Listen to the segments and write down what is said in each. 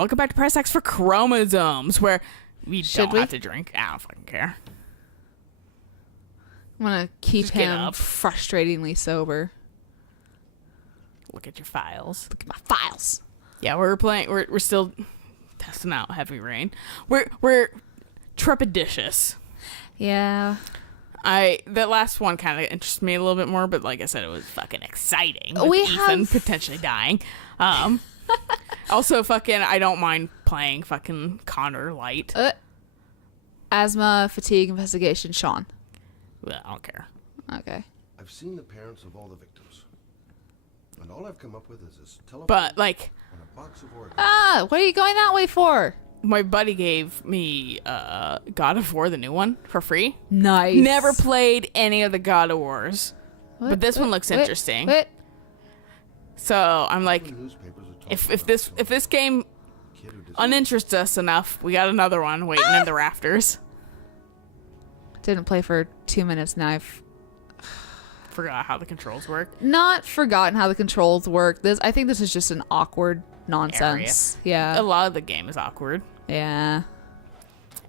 welcome back to Press X for Chromosomes, where we don't have to drink. I don't fucking care. I'm gonna keep him frustratingly sober. Look at your files. Look at my files. Yeah, we're still testing out Heavy Rain. We're trepidatious. Yeah. That last one kind of interests me a little bit more, but like I said, it was fucking exciting. With Ethan potentially dying. Also, fucking, I don't mind playing fucking Connor Light. Asthma, fatigue, investigation, Sean. Well, I don't care. Okay. I've seen the parents of all the victims, and all I've come up with is this telephone. But like, and a box of organs. What are you going that way for? My buddy gave me God of War, the new one, for free. Nice. Never played any of the God of Wars, but this one looks interesting. So I'm like, if this game uninterests us enough, we got another one waiting in the rafters. Didn't play for 2 minutes now. I've forgot how the controls work. Not forgotten how the controls work. I think this is just an awkward nonsense. Area. Yeah. A lot of the game is awkward. Yeah.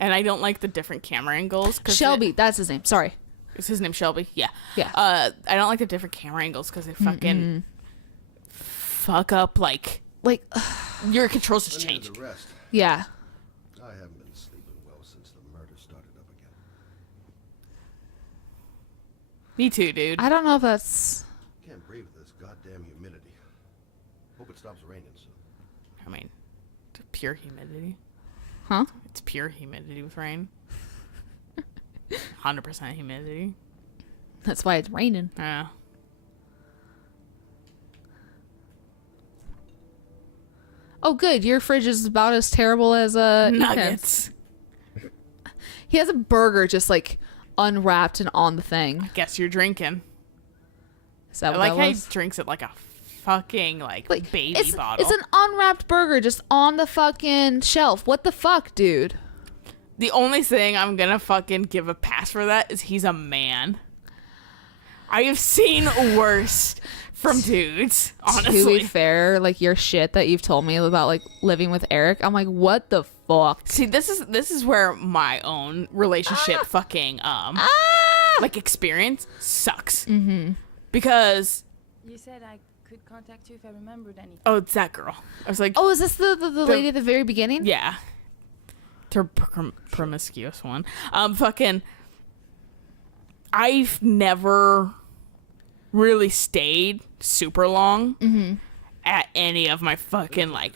And I don't like the different camera angles. Shelby, that's his name. Sorry. Is his name Shelby? Yeah. Yeah. I don't like the different camera angles because they fucking fuck up like your controls just change. Yeah. I haven't been sleeping well since the murder started up again. Me too, dude. I don't know if that's... Can't breathe with this goddamn humidity. Hope it stops raining soon. I mean, it's pure humidity. Huh? It's pure humidity with rain. 100% humidity. That's why it's raining. Yeah. Oh, good. Your fridge is about as terrible as Nuggets. He has a burger just like unwrapped and on the thing. I guess you're drinking. Is that I what like that how was? he drinks it like a fucking baby bottle. It's an unwrapped burger just on the fucking shelf. What the fuck, dude? The only thing I'm gonna fucking give a pass for that is he's a man. I have seen worse from dudes, honestly. To be fair, like your shit that you've told me about like living with Eric, I'm like, what the fuck? See, this is where my own relationship fucking like experience sucks. Mm-hmm. Because you said I could contact you if I remembered anything. Oh, it's that girl. I was like, oh, is this the lady at the very beginning? Yeah. The promiscuous one. Fucking I've never really stayed super long at any of my fucking like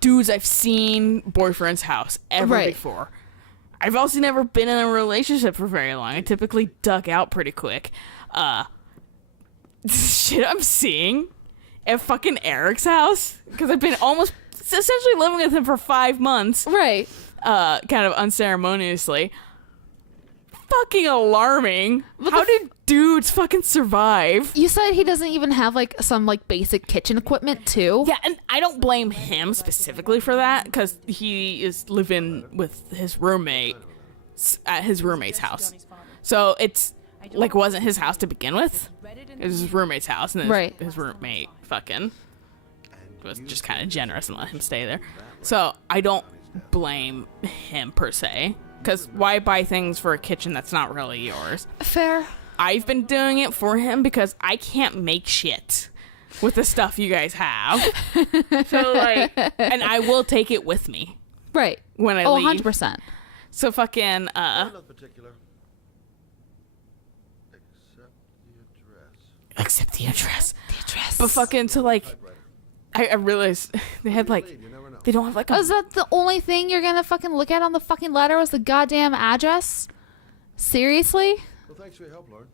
dudes I've seen boyfriend's house ever before. I've also never been in a relationship for very long. I typically duck out pretty quick. Shit I'm seeing at fucking Eric's house, because I've been almost essentially living with him for 5 months. Right. Kind of unceremoniously. Fucking alarming. How did dudes fucking survive? You said he doesn't even have like some like basic kitchen equipment too? Yeah, and I don't blame him specifically for that, because he is living with his roommate at his roommate's house. So it's like wasn't his house to begin with. It was his roommate's house, and his roommate fucking was just kind of generous and let him stay there. So I don't blame him per se, because why buy things for a kitchen that's not really yours? Fair. I've been doing it for him because I can't make shit with the stuff you guys have. So like, and I will take it with me. Right. When I leave. 100%. So fucking Not particular. Except the address. The address. But fucking, so like, I realized they had like, they don't have like a... Is that the only thing you're gonna fucking look at on the fucking letter was the goddamn address? Seriously? Well, thanks for your help, Lauren.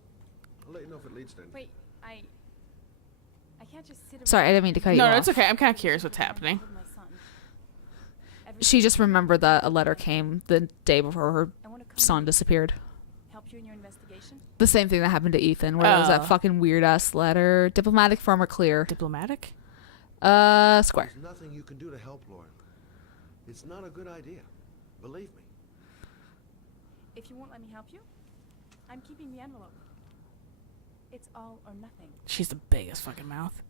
I'll let you know if it leads to anything. Wait, I can't just sit. Sorry, I didn't mean to cut you off. No, it's okay. I'm kind of curious what's happening. She just remembered that a letter came the day before her son disappeared. Help you in your investigation? The same thing that happened to Ethan, where it was that fucking weird ass letter. Diplomatic, firm, or clear? Diplomatic? Square. There's nothing you can do to help, Lauren. It's not a good idea. Believe me. If you won't let me help you, I'm keeping the envelope. It's all or nothing. She's the biggest fucking mouth.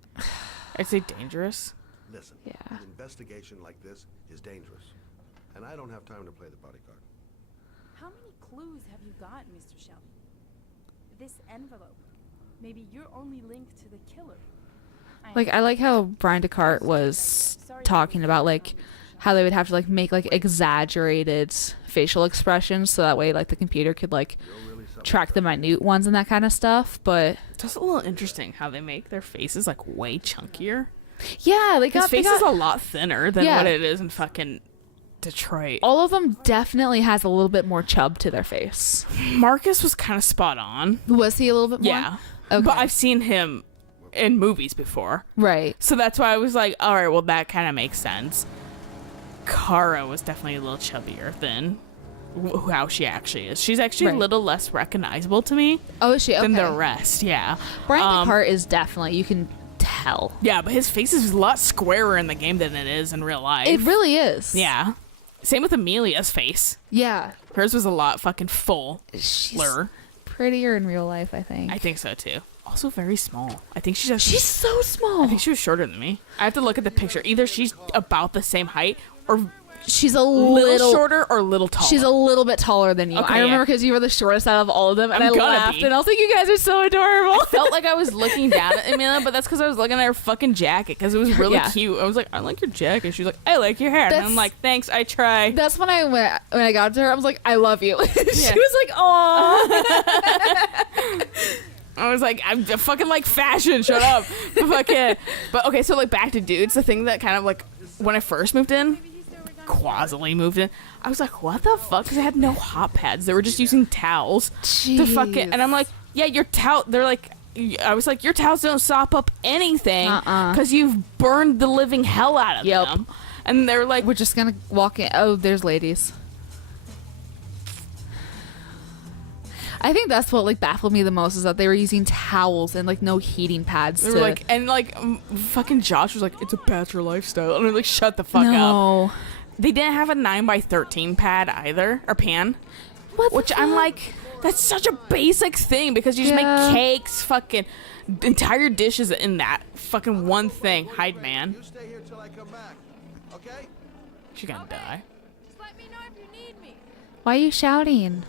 I'd say dangerous. Listen, Yeah. an investigation like this is dangerous, and I don't have time to play the bodyguard. How many clues have you got, Mr. Shelby? This envelope. Maybe your only link to the killer. Like, I like how Brian Descartes was talking about, like, how they would have to, like, make, like, exaggerated facial expressions so that way, like, the computer could, like, track the minute ones and that kind of stuff. But It's also a little interesting how they make their faces, like, way chunkier. yeah, His face is a lot thinner than Yeah. what it is in fucking Detroit. all of them definitely has a little bit more chub to their face. Marcus was kind of spot on. Was he a little bit more? Yeah. Okay. But I've seen him in movies before. Right. So that's why I was like, all right, well, that kind of makes sense. Kara was definitely a little chubbier than how she actually is. She's actually Right. a little less recognizable to me Oh, is she? Okay. than the rest. Yeah. Brian Descartes is definitely, you can tell. Yeah, but his face is a lot squarer in the game than it is in real life. It really is. Yeah. Same with Amelia's face. Yeah. Hers was a lot fucking fuller. She's prettier in real life, I think. I think so too. Also very small. I think she's She's so small. I think she was shorter than me. I have to look at the picture. Either she's about the same height or She's a little shorter or little taller. She's a little bit taller than you. Okay, I remember yeah. because you were the shortest out of all of them, and I'm I gonna laughed, be. and I was like, "You guys are so adorable." Felt like I was looking down at Amelia, but that's because I was looking at her fucking jacket because it was really Yeah. cute. I was like, I like your jacket. She was like, I like your hair. And That's- I'm like, thanks, I try. That's when when I got to her, I was like, "I love you." She Yeah. was like, "Aw." I was like, I'm fucking like fashion. Shut up. Fucking. But okay, so like back to dudes. The thing that kind of like when I first moved in, quasily moved in, I was like, what the fuck? Because they had no hot pads. They were just using towels to fucking. And I'm like, yeah, your towel. They're like, I was like, your towels don't sop up anything because you've burned the living hell out of them. And they're like, We're just gonna walk in. Oh, there's ladies. I think that's what like baffled me the most is that they were using towels and like no heating pads. they were like, and like fucking Josh was like, it's a bachelor lifestyle. And I'm like, shut the fuck up. no. They didn't have a 9x13 pad either, or pan. What the Which I'm fuck? like, that's such a basic thing because you just Yeah. make cakes, fucking entire dishes in that fucking one thing. Hide, man. You stay here till I come back, okay? She's gonna die. Just let me know if you need me. Why are you shouting?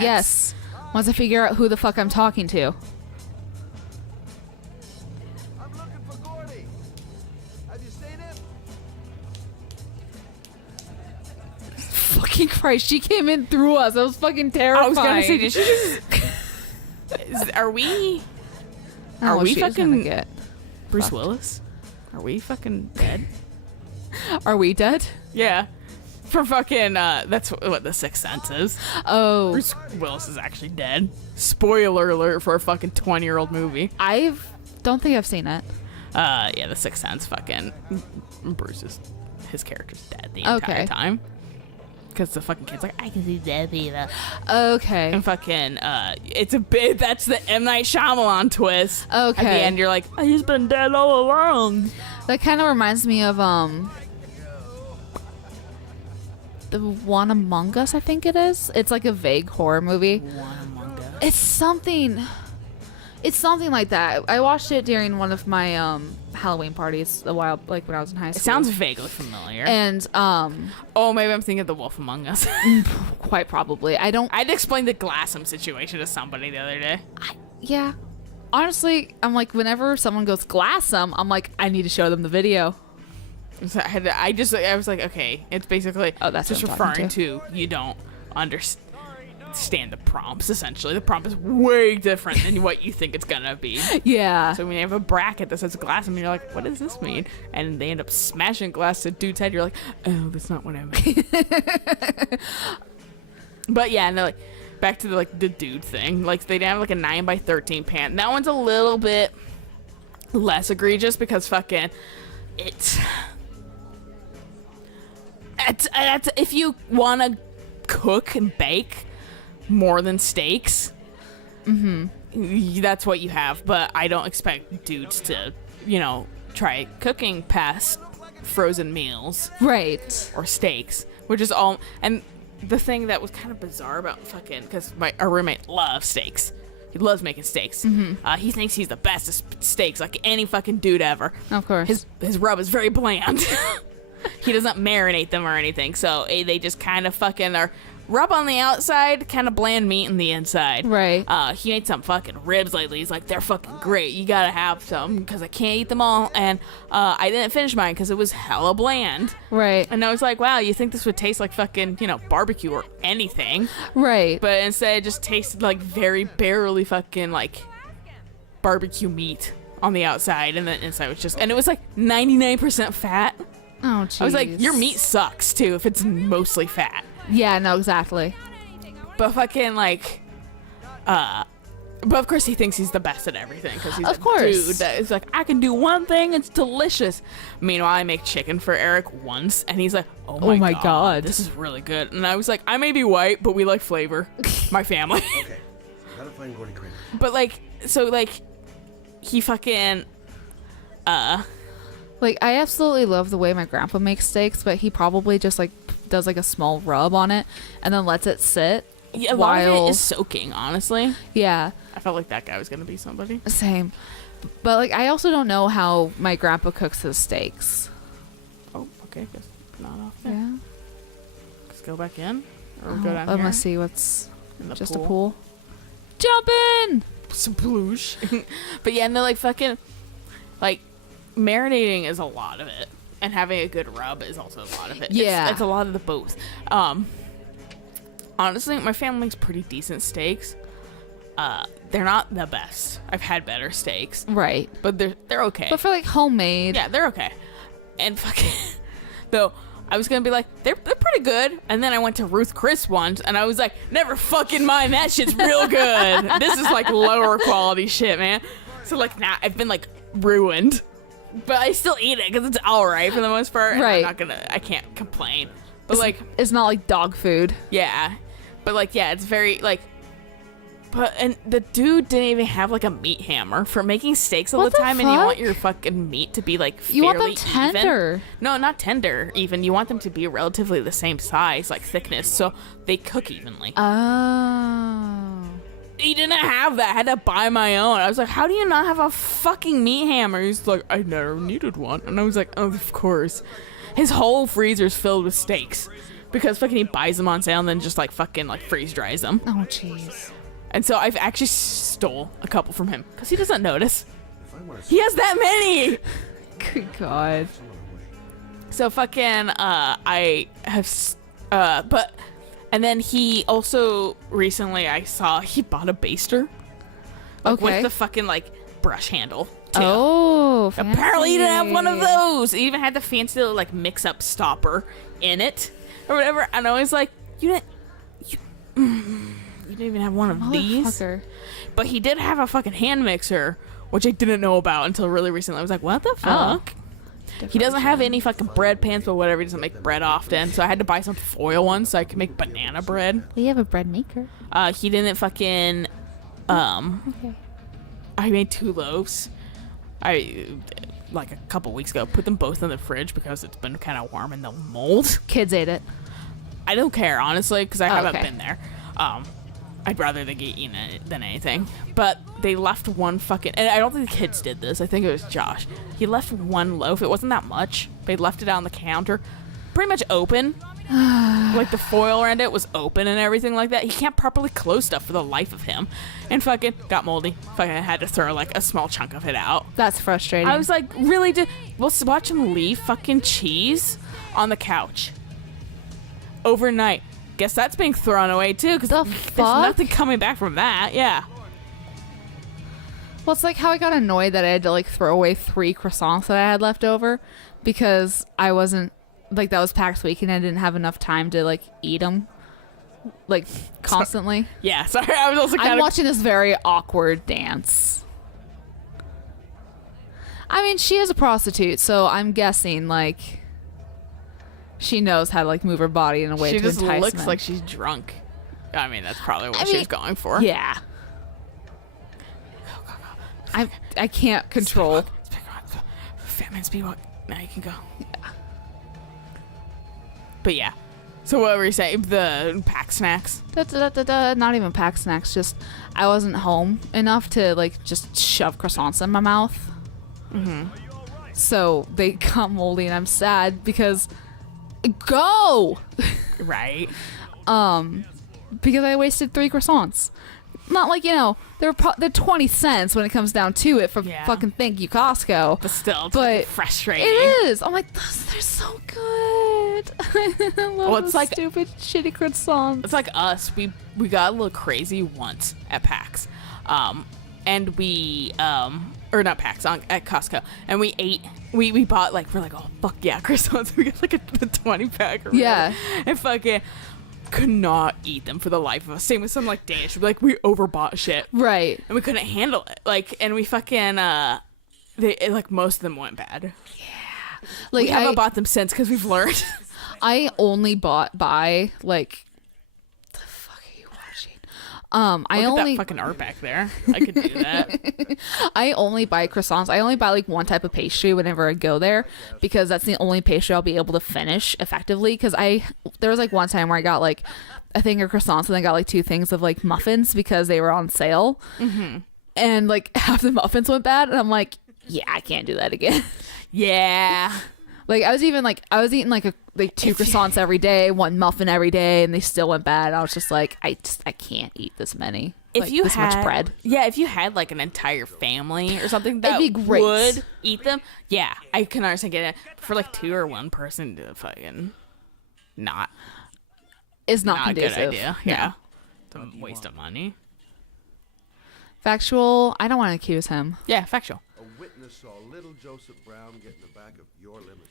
Yes. Once I figure out who the fuck I'm talking to. I'm looking for Gordy. Have you seen him? Fucking Christ, she came in through us. That was fucking terrifying. I was gonna say, did she just? Are we? I don't know Are what we she was gonna fucking get. Bruce Fuck. Willis? Are we fucking dead? Are we dead? Yeah. For fucking, that's what The Sixth Sense is. Oh, Bruce Willis is actually dead. Spoiler alert for a fucking 20-year-old movie. don't think I've seen it. Yeah, The Sixth Sense, fucking his character's dead the entire Okay. time. Because the fucking kid's like, I can see dead either. Okay. And fucking, it's a bit, that's the M. Night Shyamalan twist. Okay. At the end, you're like, oh, he's been dead all along. That kind of reminds me of the one Among Us, I think it is. It's like a vague horror movie. One Among Us. It's something like that. I watched it during one of my Halloween parties a while, like when I was in high school. It sounds vaguely familiar. And oh, maybe I'm thinking of The Wolf Among Us. quite probably. I'd explained the Glassum situation to somebody the other day. Yeah. Honestly, I'm like, whenever someone goes Glassum, I'm like, I need to show them the video. So I was like, okay, it's basically that's just what I'm talking referring to you don't understand the prompts. Essentially, the prompt is way different than what you think it's gonna be. Yeah. So when you have a bracket that says glass, and you're like, what does this mean? And they end up smashing glass to dude's head. You're like, oh, that's not what I meant. But yeah, no, like back to the dude thing. Like they didn't have like a 9x13 pan. That one's a little bit less egregious because fucking it's if you want to cook and bake more than steaks, that's what you have. But I don't expect dudes to, try cooking past frozen meals Right. or steaks, which is all. And the thing that was kind of bizarre about fucking, because our roommate loves steaks. He loves making steaks. He thinks he's the best at steaks, like any fucking dude ever. Of course. His rub is very bland. He doesn't marinate them or anything, so they just kind of fucking are rub on the outside, kind of bland meat on the inside. Right. He made some fucking ribs lately. He's like, they're fucking great. You gotta have some because I can't eat them all. And I didn't finish mine because it was hella bland. Right. And I was like, wow, you think this would taste like fucking, barbecue or anything. Right. But instead it just tasted like very barely fucking like barbecue meat on the outside. And then inside was just, and it was like 99% fat. Oh, jeez. I was like, your meat sucks too if it's mostly fat. Yeah, no, exactly. But fucking like, but of course he thinks he's the best at everything because he's Of course. dude that is like, I can do one thing, it's delicious. Meanwhile, I make chicken for Eric once, and he's like, oh my god, this is really good. And I was like, I may be white, but we like flavor, my family. Okay. Gotta find Gordon Kramer. But like, so like, he fucking, Like, I absolutely love the way my grandpa makes steaks, but he probably just like does like a small rub on it and then lets it sit. yeah, a lot of it is soaking. Honestly, Yeah, I felt like that guy was gonna be somebody. same. But like, I also don't know how my grandpa cooks his steaks. Oh, okay, guess not off there. Yeah. Let's go back in, or Oh, go down let here me see what's in the just pool. a pool. Jump in. Sploosh. But yeah, and they're like fucking, like, marinating is a lot of it, and having a good rub is also a lot of it. Yeah. it's a lot of the both. Honestly, my family makes pretty decent steaks. They're not the best. I've had better steaks, Right. but they're okay. But for like homemade. Yeah, they're okay. And fucking, though, I was gonna be like, they're pretty good. And then I went to Ruth Chris once, and I was like, never fucking mind, that shit's real good. This is like lower quality shit, man. So like, now I've been like ruined, but I still eat it because it's all right for the most part. And Right. I can't complain. But like, It's not like dog food. yeah, but like, yeah, it's very like. But and the dude didn't even have like a meat hammer for making steaks all What the the time, and you want fuck? your fucking meat to be like fairly You want them even. tender. No, not tender. Even you want them to be relatively the same size, like thickness, so they cook evenly. Oh. He didn't have that. I had to buy my own. I was like, how do you not have a fucking meat hammer? He's like, I never needed one, and I was like, oh, of course. His whole freezer's filled with steaks because fucking he buys them on sale and then just like fucking like freeze dries them. Oh, jeez. And so I've actually stole a couple from him because he doesn't notice. If I want to He has that many. Good God. So fucking I have but and then he also recently I saw he bought a baster. Like, Okay. with the fucking like brush handle too. Oh, Apparently he didn't have one of fancy. those. He even had the fancy little like mix up stopper in it or whatever. And I was like, you didn't even have one of these. Motherfucker. But he did have a fucking hand mixer, which I didn't know about until really recently. I was like, what the fuck? He doesn't have any fucking bread pans, but whatever. He doesn't make bread often. So I had to buy some foil ones so I could make banana bread. We have a bread maker. He didn't fucking, Okay. I made 2 loaves. Like a couple weeks ago, put them both in the fridge because it's been kind of warm and they'll mold. Kids ate it. I don't care, honestly, because I haven't okay. been there. I'd rather they get eaten than anything. But they left one fucking... And I don't think the kids did this. I think it was Josh. He left one loaf. It wasn't that much. But he left it out on the counter. Pretty much open. Like the foil around it was open and everything like that. He can't properly close stuff for the life of him. And fucking got moldy. Fucking had to throw like a small chunk of it out. That's frustrating. I was like, really? We'll watch him leave fucking cheese on the couch overnight. Guess that's being thrown away too, because The there's fuck? nothing coming back from that. Yeah. Well, it's like how I got annoyed that I had to like throw away 3 croissants that I had left over because I wasn't like that was PAX week and I didn't have enough time to like eat them like constantly. Yeah. Sorry, I was also kind I'm of watching this very awkward dance. I mean, she is a prostitute, so I'm guessing like she knows how to like move her body in a way She to just entice looks men. like she's drunk. I mean, that's probably what I she mean, was going for. Yeah. I can't control. Fat man speed walk. Now you can go. But yeah. So what were you saying? The pack snacks? Not even pack snacks. Just I wasn't home enough to like just shove croissants in my mouth. Mm-hmm. So they got moldy, and I'm sad because go Right. because I wasted 3 croissants. Not like, you know, they're 20 cents when it comes down to it for Yeah. fucking thank you Costco. But still, it's But frustrating. It is. I'm like, they're so good. I love Well, it's those like- stupid shitty croissants. It's like us. We got a little crazy once at PAX, and we or not PAX at Costco, and we ate. We bought like we're like, oh fuck yeah, croissants. We got like the 20 pack. Or Yeah. whatever, and fucking could not eat them for the life of us. Same with some like Danish. Like we overbought shit, Right. and we couldn't handle it. Like, and we fucking like most of them went bad. Like We haven't bought them since because we've learned. I only buy like the fuck are you watching? I Look at only that fucking art back there. I could do that. I only buy croissants. I only buy like one type of pastry whenever I go there because that's the only pastry I'll be able to finish effectively. Because there was like one time where I got like a thing of croissants and I got like 2 things of like muffins because they were on sale, and like half the muffins went bad, and I'm like, yeah, I can't do that again. Yeah. Like I was eating like 2 croissants every day, 1 muffin every day, and they still went bad. I was just like, I can't eat this many. If like, you this had much bread. Yeah, if you had like an entire family or something that It'd be great. would eat them, yeah, I can understand getting it. For like 2 or 1 person to fucking not It's not a conducive. good idea. No. Yeah. It's a waste of money. Factual. I don't want to accuse him. Yeah, factual. A witness saw little Joseph Brown get in the back of your limousine.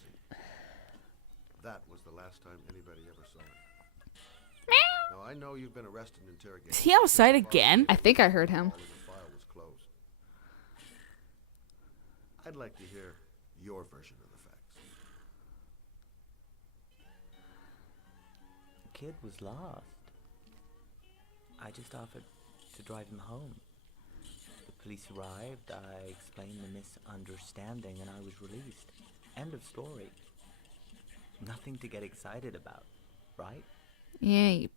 That was the last time anybody ever saw him. Now I know you've been arrested and interrogated. Is he outside again? I think I heard him. All in the file was closed. I'd like to hear your version of the facts. Kid was lost. I just offered to drive him home. The police arrived, I explained the misunderstanding, and I was released. End of story. Nothing to get excited about, right? Yeah, you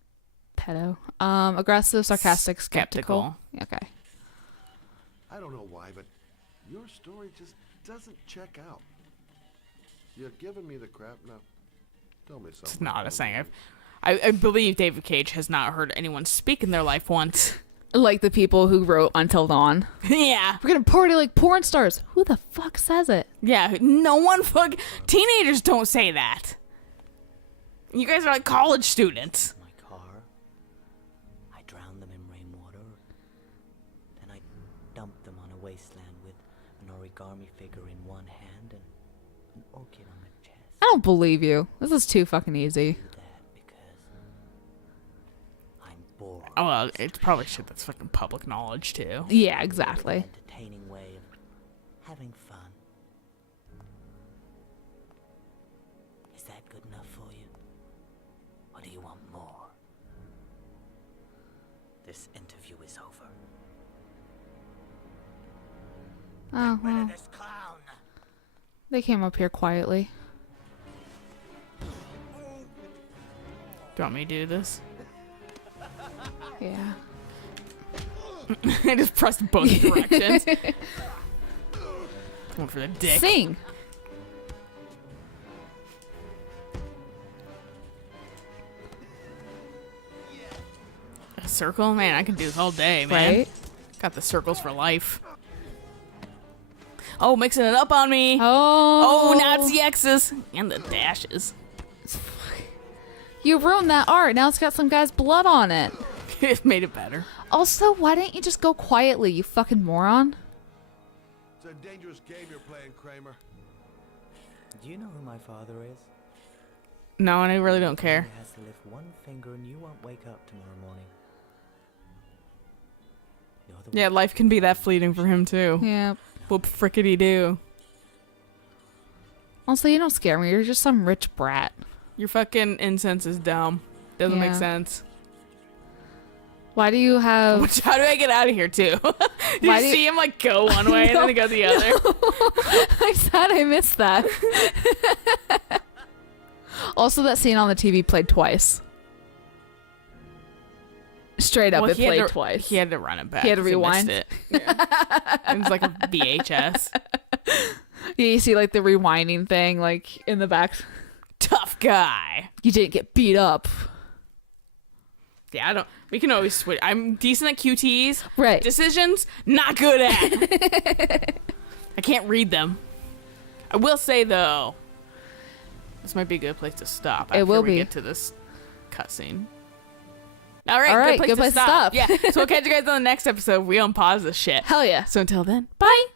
pedo. Aggressive, sarcastic, skeptical. Okay. I don't know why, but your story just doesn't check out. You're giving me the crap now. Tell me something. It's not a saying. I believe David Cage has not heard anyone speak in their life once. Like the people who wrote Until Dawn. Yeah. We're gonna party like porn stars. Who the fuck says it? Yeah, no one teenagers don't say that. You guys are like college students. My car. I drowned them in rainwater. Then I dumped them on a wasteland with an origami figure in one hand and an orchid on my chest. I don't believe you. This is too fucking easy. Do that because I'm bored. Oh, well, it's probably shit that's fucking public knowledge, too. Yeah, exactly. Entertaining way of having fun. Is that good enough for you? Or do you want more? This interview is over. Oh, well. This clown! They came up here quietly. Do you want me to do this? Yeah. I just pressed both directions. Going for the dick. Sing. A circle? Man, I can do this all day, man. Right? Got the circles for life. Oh, mixing it up on me. Oh. Oh, now it's the X's. And the dashes. You ruined that art. Now it's got some guy's blood on it. It made it better. Also, why didn't you just go quietly, you fucking moron? It's a dangerous game you're playing, Kramer. Do you know who my father is? No, and I really don't care. He has to lift one finger and you won't wake up tomorrow morning. You're the Yeah, one. life can be that fleeting for him, too. Yeah. Whoop frickety do. Also, you don't scare me. You're just some rich brat. Your fucking incense is dumb. Doesn't make Yeah. sense. Why do you have... Which, how do I get out of here, too? you Why do you- see him, like, go one way and then he go the other? I'm sad I missed that. Also, that scene on the TV played twice. Straight up, Well, it played twice. He had to run it back. He had to 'cause rewind? missed it. Yeah. It was like a VHS. Yeah, you see like the rewinding thing like in the back. Tough guy. You didn't get beat up. Yeah, we can always switch. I'm decent at QTs. Right. Decisions, not good at. I can't read them. I will say though, this might be a good place to stop. After will we be. get to this cutscene. All right, good place to stop. Yeah, so we'll catch you guys on the next episode. We unpause this shit. Hell yeah. So until then, bye.